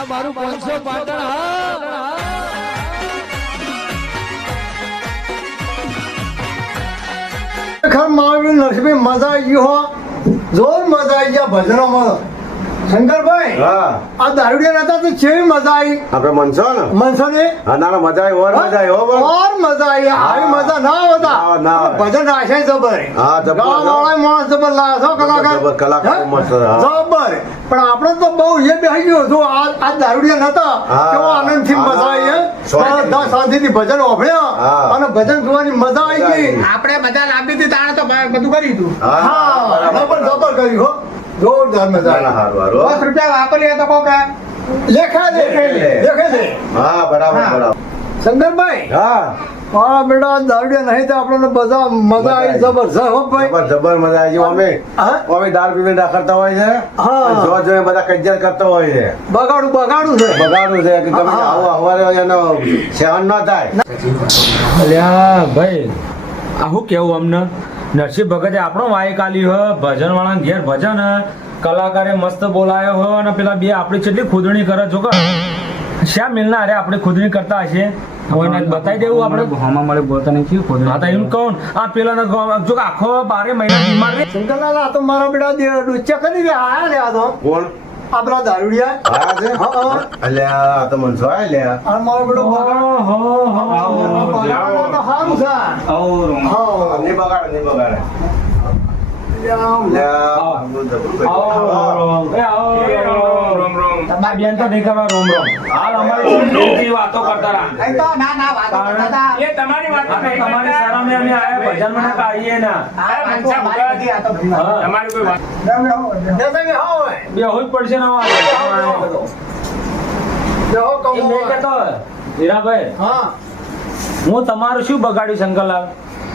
આ મારું 500 પાટણ હા ખર મારું લક્ષ્મી મજા આવી ગયો જોર મજા આવી ગયા ભજનોમાં શંકરભાઈ હા આ દારૂડિયા નતા તો કેવી મજા આવી આપણે મનસો ને મનસો ને હા ના મજા આવી ઓર મજા આવી હો બસ ઓર મજા આવી આવી મજા ના હોતા ના આવે. ભજન રાખે જબર હા, જબર. ગાવાવાળા માણસ જબર લાગે છો જબર, કલાકાર હે? મસ્ત, હા. જબર પણ આપણે તો બહુ એ બેસી ગયો જો આ દારૂડિયા નતા હા. કેવો આનંદથી મજા આવી હે શાંતિ. બધા શાંતિથી ભજન ઓભળ્યા હા. અને ભજન જોવાની મજા આવી ગઈ આપણે બધા લાભી હતી તાણે તો બધું કરી દીધું હા જબર જબર કર્યું હો જોરદાર મજા આવી હારું હારું હો. 10 રૂપિયા વાપરીએ તો કોક લેખા દે લેખે દે હા બરાબર હા. બરાબર શંકરભાઈ હા હા બેટા દારૂડિયા નહીં તો આપણને બધા મજા આવી જબરજસ્ત હો ભાઈ જબર જબર મજા આવી અમે હા? અમે દારૂ પીને દાખલતા હોય છે હા. અને જો જો બધા કજ્જર કરતા હોય છે બગાડું બગાડું છે બગાડું છે કે ગમે હા. આવું હવારે એનો સહન ન થાય અલ્યા ભાઈ આવું કેવું અમને નરસિંહ ભગતે આપણો વાયક આલ્યો હ ભજન વાળા ઘેર ભજન હ કલાકારે મસ્ત બોલાયો હો અને પેલા બે આપણી કેટલી ખુદણી કરે છો કે શા મિલના અરે આપણે ખુદણી કરતા હશે હવે એને બતાવી દેવું આપણે હમણાં મારે બોલતા નહીં થયું ખોદું. હા તો એમ કહું આ પેલા જો કે આખો 12 મહિના બીમાર રહે શંકરલાલ આ તો મારા બેટા ડુચ્ચા કરી ગયા આયા લે આ તો કોણ આપણા દારૂડિયા હા છે હા, હા. અલ્યા આ તો મનસો અલ્યા આ મારો બેટો બગાડો તો સારું છે હા નહીં બગાડે નહીં બગાડે અલ્યા, આમનું જબરું કર્યું. તમારી બેન તો નહીં કરવા રોમ રોમ હાલ અમારી દિલથી વાતો કરતા રહા અહીં તો ના વાતો કરતા હતા. એ તમારી વાત તમારી સામે અમે આયા ભજન મને કાઢીએ ના આ વાંચા મારી બધી આ તો ભજન. હા. તમારી કોઈ વાત જैसे भी हो બેહુ જ પડશે ને જો એ મેં કહેતો હીરાભાઈ હા હું તમારું શું બગાડ્યું શંકરલાલ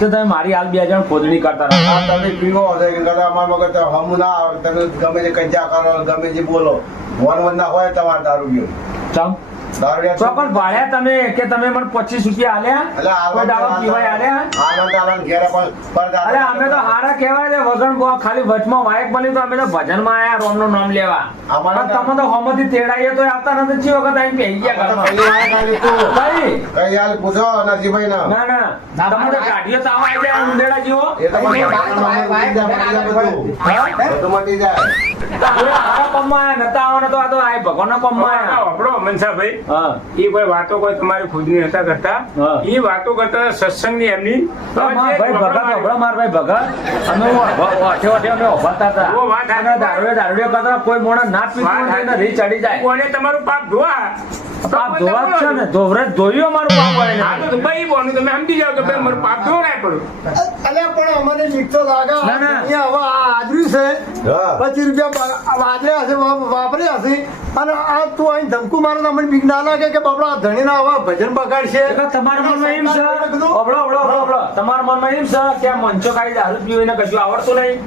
તો તમે મારી હાલ 2 જણ ખોદણી કરતા રહ્યા આ તમે પીવો છે કે કદાચ અમારા મગજ તો હમ ના આવે તમે ગમે તે કજ્જા કરો ગમે તે બોલો વન ના હોય તમારે દારૂ પીવું ચાલ દારૂ ચોકડ ભાડ્યા તમે કે તમે મને 25 રૂપિયા આલ્યા કોઈ દાડો પીવાય આલ્યા આનંદ ઘેરે પણ અરે અમે તો હારા કહેવાય છે વગણ બહુ ખાલી વચમાં વાયક બની તો અમે તો ભજનમાં આયા રોમનું નામ લેવા અમારે પણ તમે તો હોમથી તેડાઈએ તો આવતા નથી ચી વખત આઈને બેહી ગયા ઘરમાં ભાઈ કઈ હાલ પૂછો નરસિંહભાઈ ના ના ના તમે તો કાઢીએ તો આવા જાય ઉંદેડા જેવો એ તો બધું મટી જાય હવે આવા કમાયા નતા આવવાના તો આ તો આ ભગવાનના કમાયા આપણો મનસાભાઈ હા એ કોઈ વાતો કોઈ તમારી ખુદની હતા કરતા હા. એ વાતો કરતા સત્સંગની એમની તો માર ભાઈ ભગત હમણાં માર ભાઈ ભગત અમે વાઠે અમે ઉભાતા હતા ઓ વાત અને દારૂડિયો કરતા કોઈ મોણા ના પીતું હોય ને રીહ ચડી જાય કોને તમારું પાપ ધોવા પાપ ધોવા જ છે ને ધોવરે ધોયું અમારું પાપ હોય હા ને તો ભાઈ બોનું તમે સમજી જાઓ કે ભાઈ મારું પાપ ધોરાય પડ્યું અલ્યા પણ અમને બીક તો લાગે ના, ના. અહીંયા હવે આ આદર્યું છે હા 25 રૂપિયા વાજ્યા હશે વાપર્યા હશે અને આ તું અહીં ધમકુ મારે તો અમને બીક ના લાગે કે બાપડા ધણીના આવા ભજન બગાડશે એટલે તમારા મનમાં એમ છે અબળો તમારા મનમાં એમ છે કે આ મંચો ખાઈ દારૂ પીવીને કશું આવડતું નહીં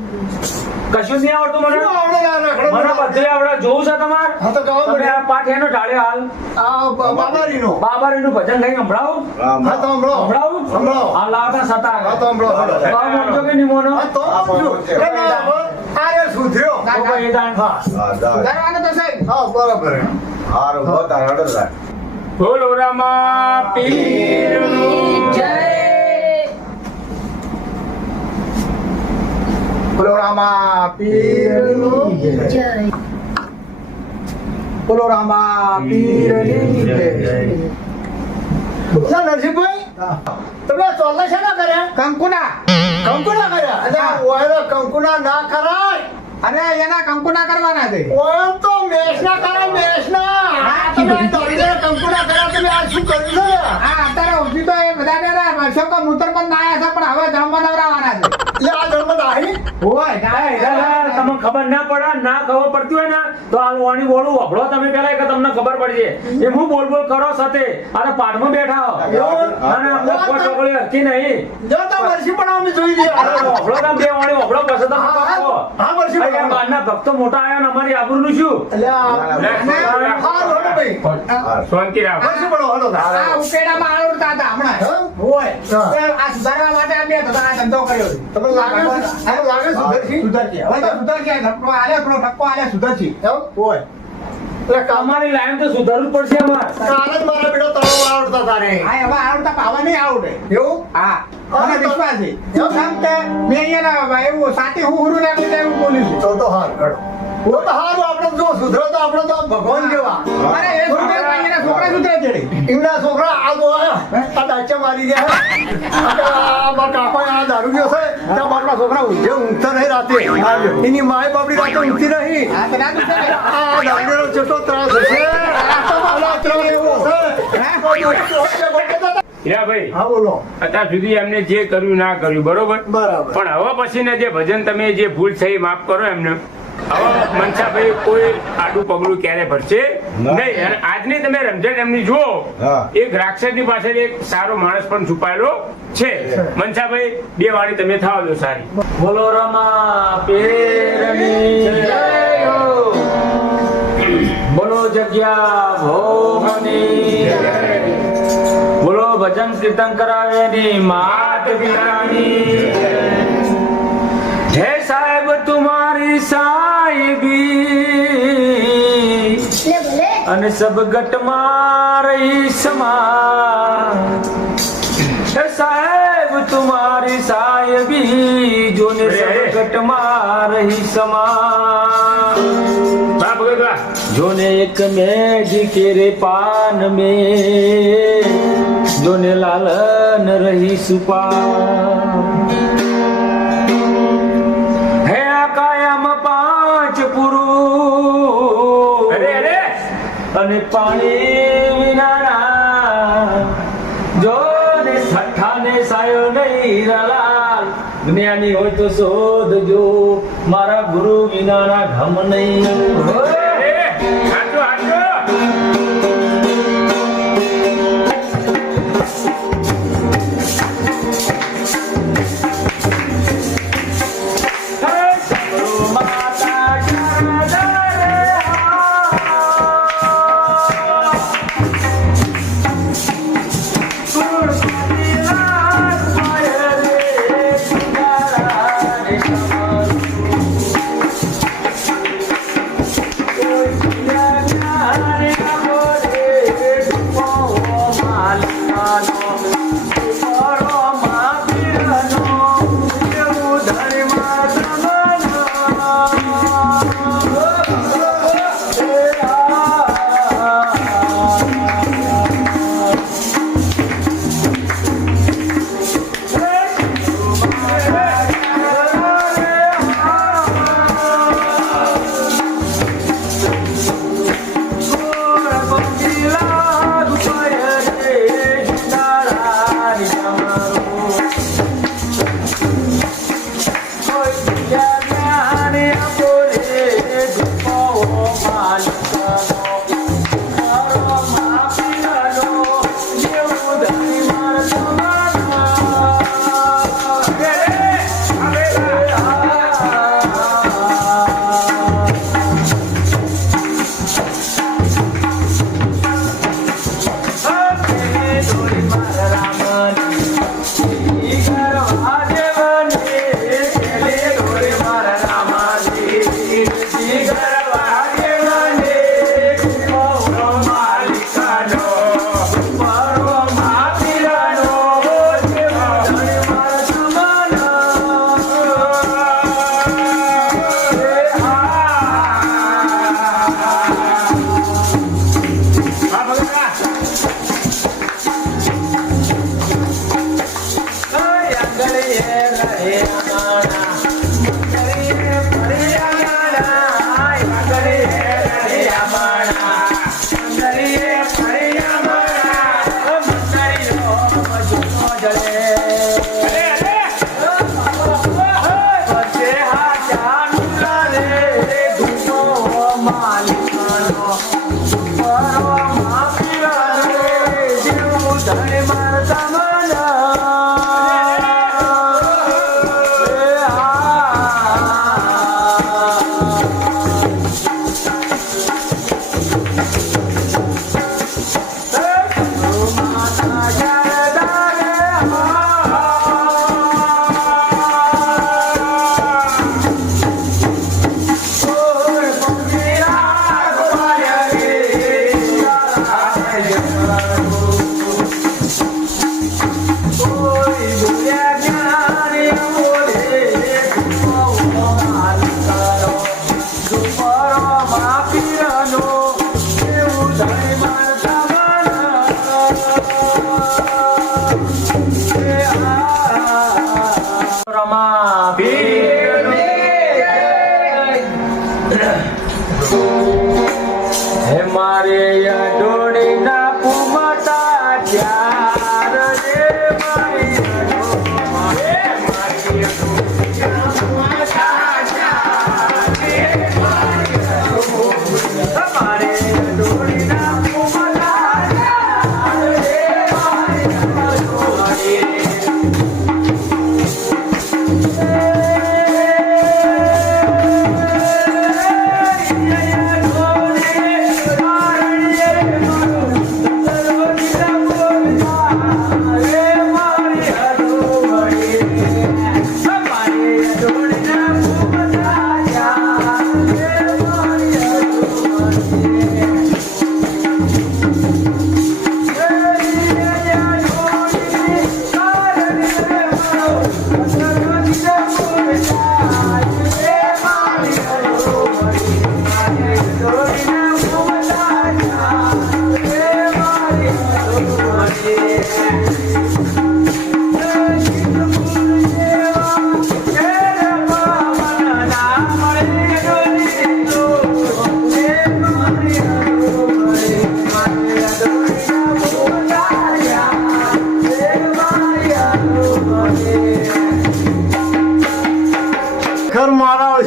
કશું જ નહીં આવડતું મને શું આવડે આ રખડો મને બધું આવડે જોવું છે તમારે હા તો ગાઓ તમે આ પાઠ એનો ઢાળ્યો હાલ આ બાબારીનો બાબારીનું ભજન કઈ સંભળાવું હા તો હમણાં સંભળાવું સંભળાવો. આ લાવતા સતા હા તો હમણાં તો આ મંચો કે નહીં મોનો હા તો શું? એ ના, આ રે સુધર્યો તો ભાઈ એ દાન. હા સુધારવાનું તો સાહેબ હા બરાબર હારું બહુ તારા હડો બોલો રામા પીરનું બોલો રામા પીરની જય. બોલો રામા પીરની જય. ના નરસિંહભાઈ તમે આ ચોલા છે ના કર્યા કંકુના કંકુના કર્યા અલ્યા ઓયરો કંકુના ના કરાય અને એના કંકુના કરવાના છે ઓય તો મેષના કરાય મેષના હા તમે દોડીને કંકુના કર્યા તમે આ શું કર્યું છે હા અત્યારે ઉભી તો એ બધા વર્ષો કા મૂતર પણ ના આવ્યા છે પણ હવે ધર્મ બનાવવાના છે એટલે આ ધર્મ નાહી હોય ના તમને ખબર ના પડે ના ખબર પડતી હોય ને તો આ વાણી બોલું વભળો તમે પેલા કે તમને ખબર પડશે એ હું બોલ બોલ કરો સાથે આ તો પાઠમાં બેઠા હો અને અમને કોઈ ચોકડી હરતી નહીં જો તો વર્ષી પણ અમે જોઈ લઈએ અરે વભળો તમે બે વાણી વભળો પછી તમે કહો હા વર્ષી ભાઈ, આ બહારના ભક્તો મોટા આવ્યા ને અમારી આબરૂનું શું અલ્યા હા રોડ ભાઈ શાંતિ રાખો વર્ષી પણ હલો આ ઉકેડામાં આળોડતા હતા હમણાં હોય હા. આ સુધારવા માટે અમે આ ધંધો કર્યો છે. તમે લાગે સુધરશી સુધરશે હવે તો સુધરશે ધક્કો આલે થોડો ધક્કો આલે સુધરશે એમ હોય એટલે કામ તમારી લાઈન તો સુધારવું જ પડશે અમારે. કાલે જ મારા બેટો તળાવ આવડતા તારે આ હવે આવડતા પાવા નહીં આવડે એવું હા મને વિશ્વાસ છે કેમ કે મેં અહીંયા એવું સાથી હું નાખી દે એવું બોલ્યું છે તો હાર ગયો તો હારું આપણે જો સુધરો તો આપણે તો ભગવાન જેવા અરે એ સુધરે પણ એના છોકરા સુધરે છે એમના છોકરા આ જો આ ડાચા મારી ગયા મારા કાકો આ દારૂ ગયો છે ત્યાં મારા છોકરા ઊંઘે ઊંઘતા નહીં રાતે એની માય બાપડી રાતે ઊંઘતી નહીં હા તો ના સુધરે આ દારૂનો જેટલો ત્રાસ હશે આ ત્રાસ એવો છે હીરાભાઈ હા બોલો અત્યાર સુધી એમને જે કર્યું ના કર્યું બરોબર બરાબર પણ હવે પછીના જે ભજન તમે જે ભૂલ થઈ માફ કરો એમને હવે મનસાભાઈ કોઈ આડું પગલું ક્યારે ભરશે નહીં અને આજની તમે રમઝટ એમની જુઓ હા. એક રાક્ષસની પાછળ એક સારો માણસ પણ છુપાયેલો છે મનસાભાઈ બે વાળી તમે થાવ દો સારી બોલો રમા પેરની જય હો. બોલો જગ્યા ભોગની જય. બોલો ભજન કીર્તન કરાવેની માત પિતાની જય. હે સાહેબ તુમારી સાહેબી અને સબગટ મારી સમા હે સાહેબ તુમારી સાહેબી જોને સબગટ મારી સમા વાહ ભગત વાહ. જોને એક મેઘ કેરે પાન में જોને લાલન રહી સુપા હે કાયમ પાંચ પુરુષ અરે અરે અને પાણી વિનાના જોને સઠ્ઠાને સાયો નહીં રલાલ જ્ઞાની હોય તો શોધજો મારા ગુરુ વિનાના ઘમ નહીં અરે હાચો હાચો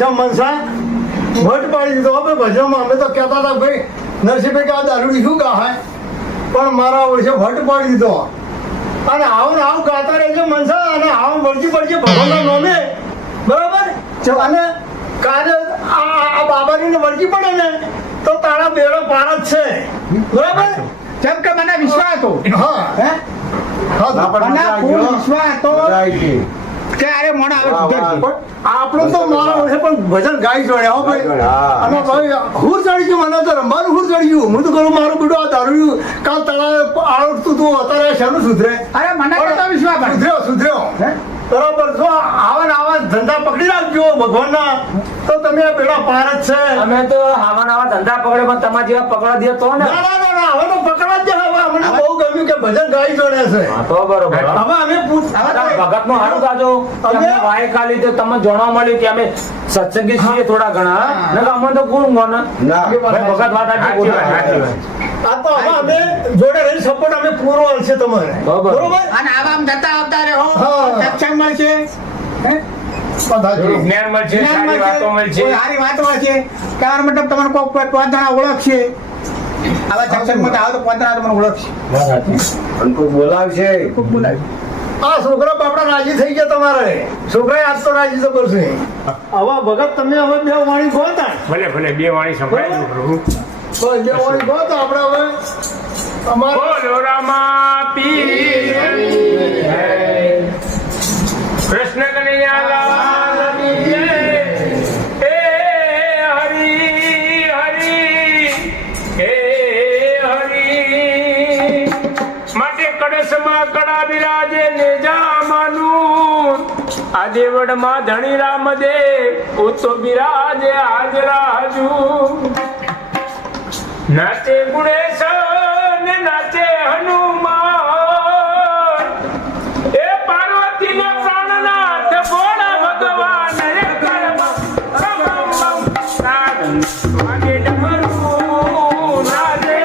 ઓછા મનસા વટ પાડી દીધો હવે ભજનમાં અમે તો કહેતા હતા ભાઈ નરસિંહભાઈ કે આ દારૂડી શું ગાય પણ મારા ઓછે વટ પાડી દીધો અને આવું ને આવું ગાતા રહેજો મનસા અને આવું વળજી વળજી ભગવાનના નામે બરાબર અને કાલે આ બાબાની ને વળગી પડે ને તો તારા બેડો પાર જ છે બરાબર જેમ કે મને વિશ્વાસ હતો હા હે ના પણ મને મજા ફૂલ આવ્યો. વિશ્વાસ હતો મજા આવી ગઈ. કે અરે મોડા આવે વાહ, વાહ. સુધરશે. પણ આપણું તો મારા ઓછે પણ ભજન ગાઈ જોડે હો ભાઈ હા. અને ભાઈ હુર ચડી ગયું મને તો રમવાનું હુર ચડી ગયું હું તો કહું મારું બેટું આ દારૂ કાલ તળાવે આળોટતું તું અત્યારે શાનું સુધરે અરે મને તો વિશ્વાસ હતો. સુધર્યો હે? બરાબર જો આવા ને આવા ધંધા પકડી રાખજો ભગવાનના તો તમે આ બેડા પાર જ છે અમે તો આવા નવા ધંધા પકડે પણ તમારા જેવા પકડા દે તો ને ના ના ના ના હવે તો પકડવા જ દે હવે અમને બહુ ગમ્યું કે ભજન ગાઈ જોડે છે હા, તો બરોબર હવે અમે ભગત નું હારું ગાજો અમે- વાય ખાલી તો તમને જાણવા મળ્યું કે અમે સત્સંગી છીએ થોડા ઘણા હા. ને અમને તો કોણ ગોને ના. ભાઈ ભગત વાત સાચી વાત, સાચી વાત. આ તો હવે અમે જોડે રહી સપોર્ટ અમે પૂરો હશે તમારે બરાબર. બરોબર અને આવા આમ જતા આવતા રહો હા. સત્સંગ મળશે હે? બધાથી. જ્ઞાન મળશે, જ્ઞાન સારી વાતો મળશે. કોઈ સારી વાતો હશે કારણ મતલબ તમને કોઈ 5 જણા ઓળખશે આવા સત્સંગમાં તો આવો તો 5 જણા તમને ઓળખશે અને કોઈ બોલાવશે ખૂબ બોલાવી આ છોકરા બાપડા રાજી થઈ ગયા તમારે છોકરા આજ તો રાજી જબર છે હવે ભગત તમે હવે બે વાણી ગોતા ભલે ભલે બે વાણી સંભળાય દો પ્રભુ. બસ બે વાણી ગોતા આપણે હવે અમારે બોલો રામા પીર જય. કૃષ્ણ કનૈયા લાલની જય. હે હરી હરી હે હરી માટે કળશમાં કડા બિરાજે ને જામાનું આ દેવળમાં ધણી રામદેવ ઉતો બિરાજે હાજરા હજુ નાચે ગુણેશ ને નાચે હનુમાન એ પાર્વતી નો પ્રાણનાથ ભોળા ભગવાન એ કરમ બમ બમ સાધન વાગે ડમરું નાચે